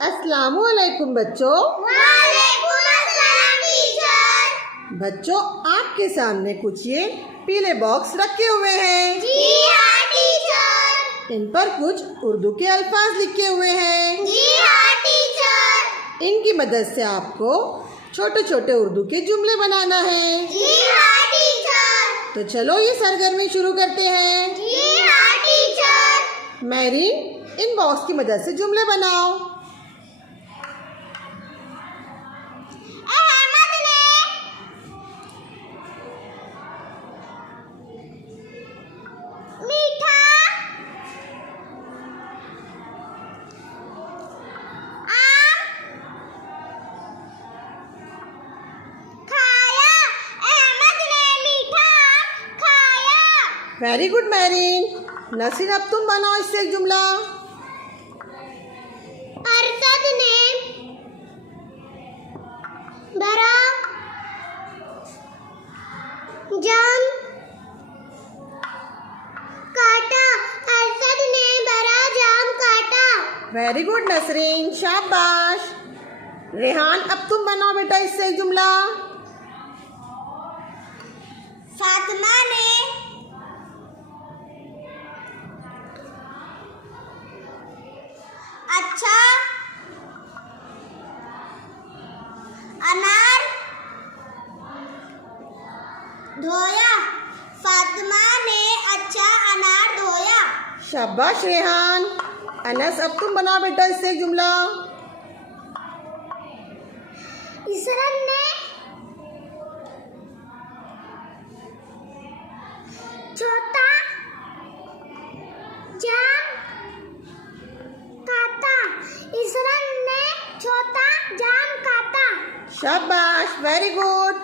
अस्सलामुअलैकुम बच्चों। वालेकुम अस्सलाम टीचर। बच्चों, आपके सामने कुछ ये पीले बॉक्स रखे हुए हैं। जी हाँ टीचर। इन पर कुछ उर्दू के अल्फाज लिखे हुए हैं। जी हाँ टीचर। इनकी मदद से आपको छोटे छोटे उर्दू के जुमले बनाना है। जी हाँ टीचर। तो चलो ये सरगर्मी शुरू करते हैं। जी हाँ टीचर। मैरीन, इन बॉक्स की मदद से जुमले बनाओ। अहमद ने मीठा आम खाया। अहमद ने मीठा आम खाया। Very good marine. नसीर, अब तुम बनाओ इससे एक जुमला। अरशद ने भरा जाम काटा। अरशद ने भरा जाम काटा। वेरी गुड नसरीन, शाबाश। रेहान, अब तुम बनाओ बेटा इससे एक जुमला। फातिमा ने अच्छा अनार धोया। फातिमा ने अच्छा अनार धोया। शाबाश रेहान। अनस, अब तुम बनाओ बेटा इससे एक जुमला। इसरत ने छोटा जाम काटा। इसरत ने छोटा जाम काटा। शाबाश, वेरी गुड।